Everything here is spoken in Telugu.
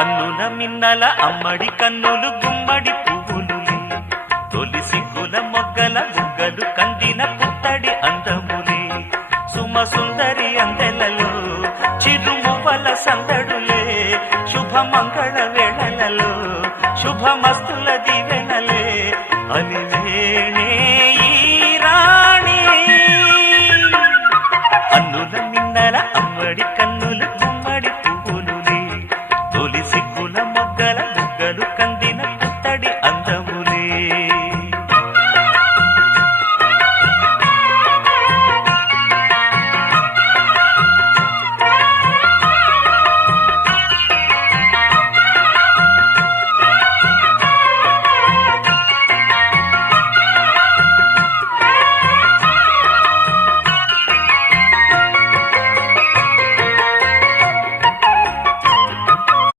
అన్నుల మిన్నల అమ్మడి కన్నులు గుమ్మడి పువ్వులులే తొలి సిగ్గుల మొగ్గల బుగ్గలు కందిన పుత్తడి అందములే సుమ సుందరి అందెలలో చిరుమువ్వల సందడులే శుభమంగళ వేళలలో శుభమస్తుల దివెనలే అలివేణే ఈ రాణి అన్నుల మిన్నల అమ్మడి కన్ను